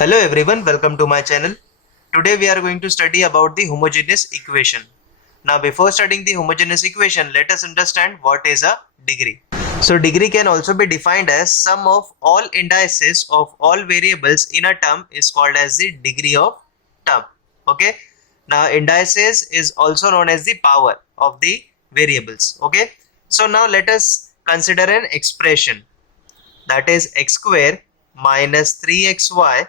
Hello everyone, welcome to my channel. Today we are going to study about the homogeneous equation. Now before studying the homogeneous equation, let us understand what is a degree. So degree can also be defined as sum of all indices of all variables in a term is called as the degree of term. Okay. Now indices is also known as the power of the variables. Okay. So now let us consider an expression, that is x square minus 3xy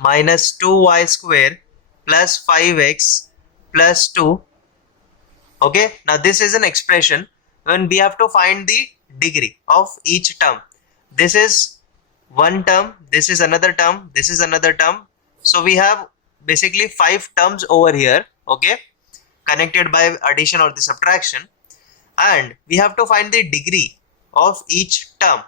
minus 2y square plus 5x plus 2. Okay, now this is an expression when we have to find the degree of each term. This is one term, this is another term, this is another term. So we have basically 5 terms over here, okay, connected by addition or the subtraction, and we have to find the degree of each term.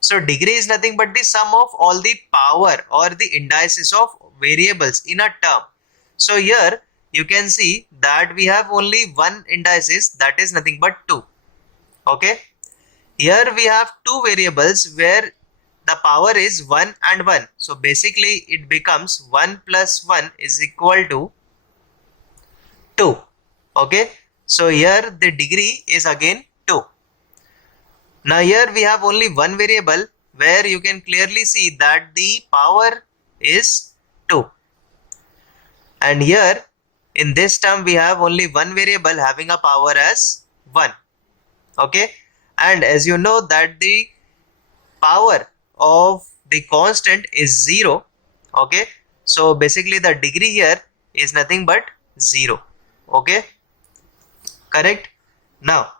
So degree is nothing but the sum of all the power or the indices of variables in a term. So here you can see that we have only one indices, that is nothing but 2. Okay. Here we have two variables where the power is 1 and 1. So basically it becomes 1 plus 1 is equal to 2. Okay. So here the degree is again 2. Now here we have only one variable where you can clearly see that the power is 2. And here in this term we have only one variable having a power as 1. Okay. And as you know that the power of the constant is 0. Okay. So basically the degree here is nothing but 0. Okay. Correct. Now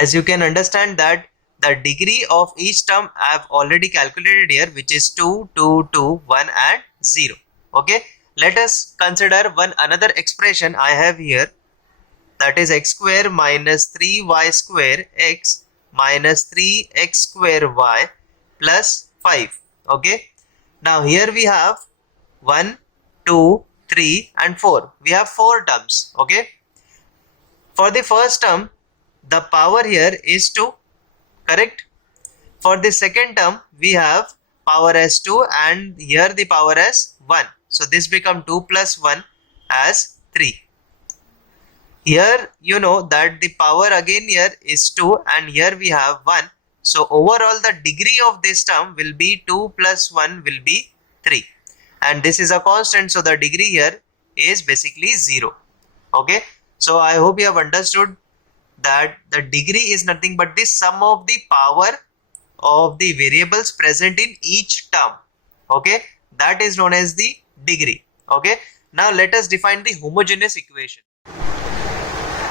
as you can understand that the degree of each term I have already calculated here, which is 2, 2, 2, 1 and 0. Okay. Let us consider one another expression I have here, that is x square minus 3y square x minus 3x square y plus 5. Okay. Now here we have 1, 2, 3 and 4. We have 4 terms. Okay. For the first term, the power here is 2, correct? For the second term, we have power as 2 and here the power as 1. So this become 2 plus 1 as 3. Here you know that the power again here is 2 and here we have 1. So overall the degree of this term will be 2 plus 1 will be 3. And this is a constant, so the degree here is basically 0. Okay. So I hope you have understood that the degree is nothing but the sum of the power of the variables present in each term. Okay, that is known as the degree. Okay, now let us define the homogeneous equation.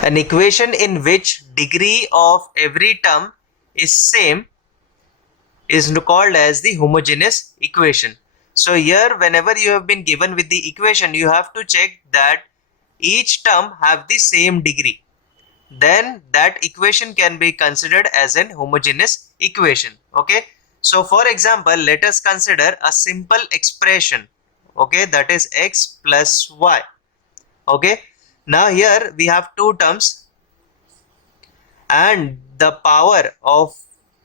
An equation in which degree of every term is same is called as the homogeneous equation. So here whenever you have been given with the equation, you have to check that each term have the same degree. Then that equation can be considered as an homogeneous equation. Okay. So for example, let us consider a simple expression. Okay, that is x plus y. Okay. Now here we have two terms and the power of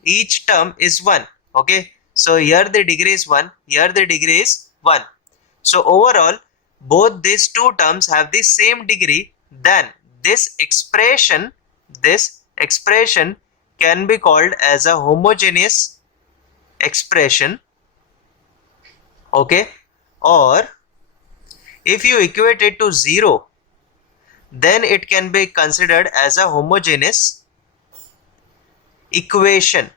each term is 1. Okay. So here the degree is 1, here the degree is 1. So overall both these two terms have the same degree. Then this expression can be called as a homogeneous expression. Okay. Or if you equate it to 0, then it can be considered as a homogeneous equation.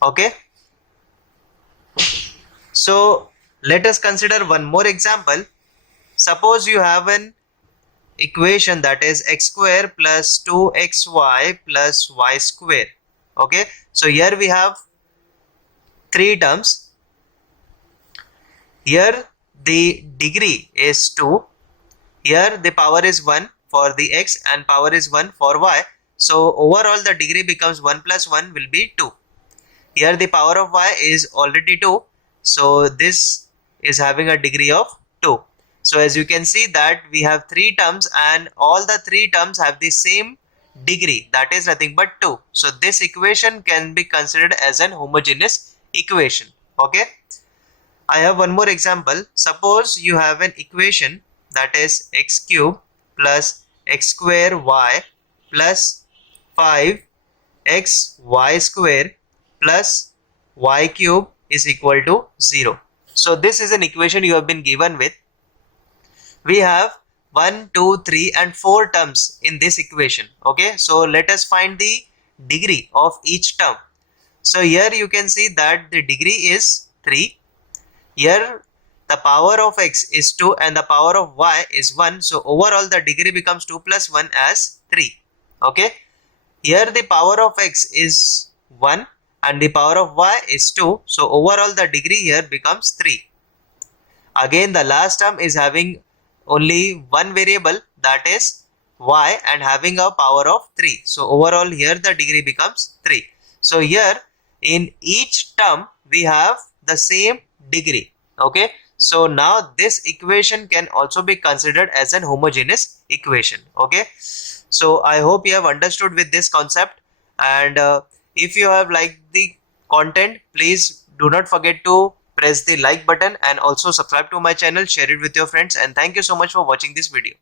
Okay. So let us consider one more example. Suppose you have an equation that is x square plus 2xy plus y square. Okay. So here we have 3 terms. Here the degree is 2. Here the power is 1 for the x and power is 1 for y. So overall the degree becomes 1 plus 1 will be 2. Here the power of y is already 2. So this is having a degree of 2. So as you can see that we have 3 terms and all the 3 terms have the same degree, that is nothing but 2. So this equation can be considered as an homogeneous equation. Okay. I have one more example. Suppose you have an equation that is x cube plus x square y plus 5 xy square plus y cube is equal to 0. So this is an equation you have been given with. We have 1, 2, 3 and 4 terms in this equation. Okay, so let us find the degree of each term. So here you can see that the degree is 3. Here the power of x is 2 and the power of y is 1. So overall the degree becomes 2 plus 1 as 3. Okay. Here the power of x is 1 and the power of y is 2. So overall the degree here becomes 3. Again the last term is having only one variable, that is y, and having a power of 3. So overall here the degree becomes 3. So here in each term we have the same degree. Okay. So now this equation can also be considered as an homogeneous equation. Okay. So I hope you have understood with this concept, and if you have liked the content, please do not forget to press the like button and also subscribe to my channel, share it with your friends, and thank you so much for watching this video.